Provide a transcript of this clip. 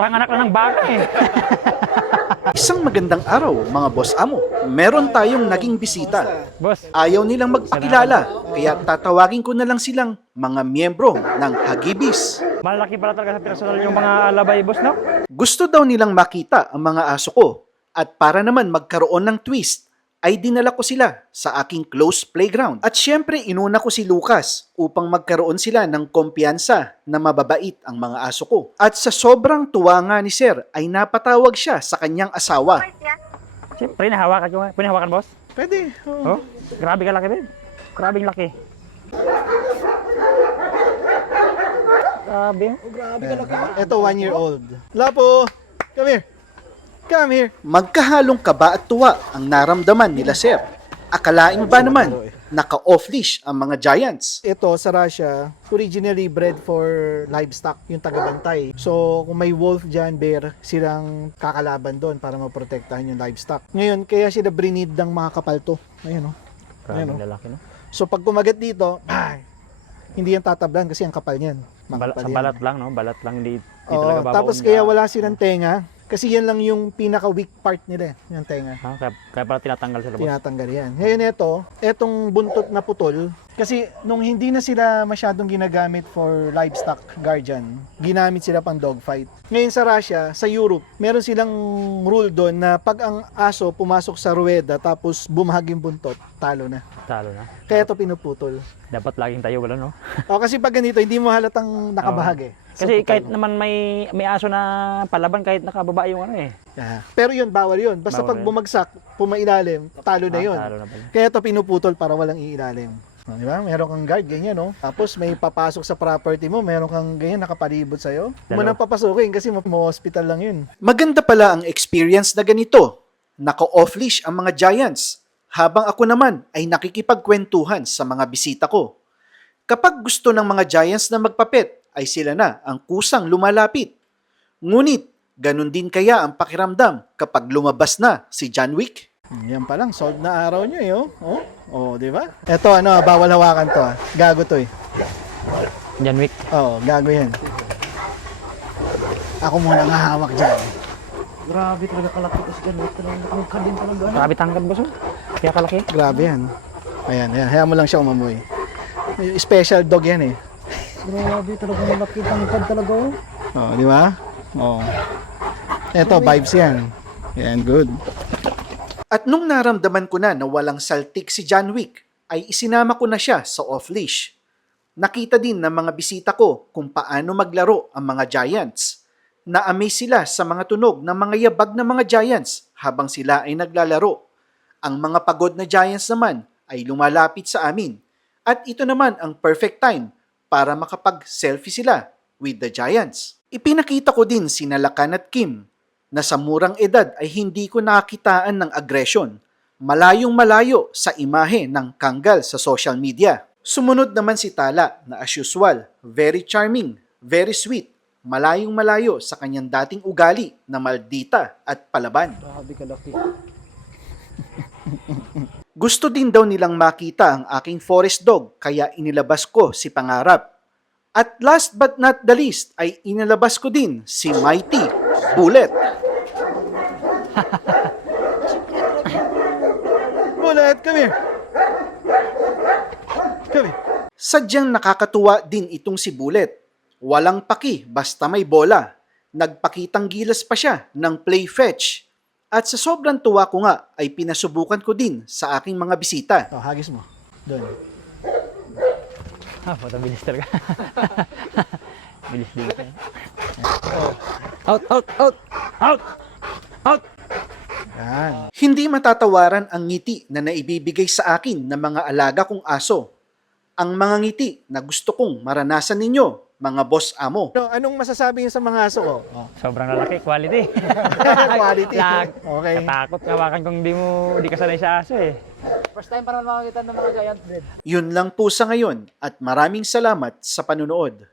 Panganak na ng baka eh. Isang magandang araw, mga boss amo. Meron tayong naging bisita. Boss, Ayaw nilang magpakilala, kaya tatawagin ko na lang silang mga miyembro ng Hagibis. malaki pala talaga sa personal yung mga alabay, boss, no? Gusto daw nilang makita ang mga aso ko at para naman magkaroon ng twist, ay dinala ko sila sa aking close playground. At syempre inuna ko si Lucas upang magkaroon sila ng kumpiyansa na mababait ang mga aso ko. At sa sobrang tuwa nga ni Sir ay napatawag siya sa kanyang asawa. Siyempre, nahawakan ko nga. Pinahawakan, boss? Pwede. Oh, grabe ka laki, babe. Grabing laki. Grabe. Ito, 1-year-old. Lapo, come here. Come here. Magkahalong kaba at tuwa ang naramdaman nila Sir. Akalain ba naman naka-off-leash ang mga giants? Ito, sa Russia, originally bred for livestock, yung tagabantay. So, kung may wolf dyan, bear, silang kakalaban doon para maprotektahan yung livestock. Ngayon, kaya sila brinid ng mga kapalto. Ayun, oh. Grabing Ayun, oh. lalaki, no? So, pag kumagat dito, hindi yan tatablan kasi ang kapal niyan. Sa Makapal yan. balat lang, no? Balat lang, hindi Oo, talaga babaon. tapos kaya wala silang tenga. Kasi yan lang yung pinaka-weak part nila, yung tenga. Ha? Kaya pala tinatanggal sila, boss. Tinatanggal yan. Ngayon etong buntot na putol, kasi nung hindi na sila masyadong ginagamit for livestock guardian, ginamit sila pang dogfight. Ngayon sa Russia, sa Europe, meron silang rule doon na pag ang aso pumasok sa ruweda tapos bumahag yung buntot, talo na. Talo na. Kaya ito pinuputol. Dapat laging tayo, wala, no? O kasi pag ganito, hindi mo halatang nakabahag eh. So, Kasi putol. kahit naman may aso na palaban, kahit nakababa yung ano eh. Yeah. Pero yun, bawal yun. Basta Bawal pag yun. bumagsak, pumailalim, talo na yun. Talo na pala. Kaya ito pinuputol para walang iilalim. Di ba? Meron kang guard, ganyan, no? Tapos may papasok sa property mo, meron kang ganyan nakapalibot sa'yo. Huwag mo Dalawa. nang papasukin kasi mo-hospital lang yun. Maganda pala ang experience na ganito. Naka-off-leash ang mga giants, habang ako naman ay nakikipagkwentuhan sa mga bisita ko. Kapag gusto ng mga giants na magpapet, ay sila na ang kusang lumalapit. Ngunit, ganun din kaya ang pakiramdam kapag lumabas na si John Wick? Yan pa lang, solved na araw nyo eh, oh. Oh, di ba? Ito, bawal hawakan to, ah. Gago to eh. John Wick. Oo, gago yan. Ako muna nga hawak dyan. Grabe talaga kalaki kasi ganun. Talagang kadin talaga. Grabe tangkad, boss. Oh. Kaya kalaki. Grabe yan. Ayan, hayaan mo lang siya umamoy. May special dog yan eh. Grabe talaga malaki tangkad talaga. Oh. Oh, di ba? Oh. Ito, vibes yan. Yan, good. At nung naramdaman ko na walang saltik si John Wick, ay isinama ko na siya sa off-leash. Nakita din ng mga bisita ko kung paano maglaro ang mga giants. Na-amaze sila sa mga tunog ng mga yabag ng mga giants habang sila ay naglalaro. Ang mga pagod na giants naman ay lumalapit sa amin. At ito naman ang perfect time para makapag-selfie sila with the giants. Ipinakita ko din si Lakan at Kim na sa murang edad ay hindi ko nakakitaan ng aggression. Malayong malayo sa imahe ng Kanggal sa social media. Sumunod naman si Tala na as usual, very charming, very sweet, malayong malayo sa kanyang dating ugali na maldita at palaban. Grabe kalaki. Gusto din daw nilang makita ang aking forest dog kaya inilabas ko si Pangarap. At last but not the least ay inilabas ko din si Mighty Bullet. Bullet, come here. Come here. Sadyang nakakatuwa din itong si Bullet. Walang paki basta may bola. Nagpakitang gilas pa siya ng play fetch. At sa sobrang tuwa ko nga ay pinasubukan ko din sa aking mga bisita. Oh, hagis mo. Doon. Ah, patang bilis talaga. Bilis din ka. Out, out, out! Out! Out! Yan. Hindi matatawaran ang ngiti na naibibigay sa akin ng mga alaga kong aso. Ang mga ngiti na gusto kong maranasan ninyo, mga boss amo. Anong masasabi niyo sa mga aso ko? Oh. Sobrang lalaki, quality. Quality. Lag. Okay. Katakot kawakan kung di ka sanay sa aso eh. First time para makakita ng mga giant breed. Yun lang po sa ngayon at maraming salamat sa panunood.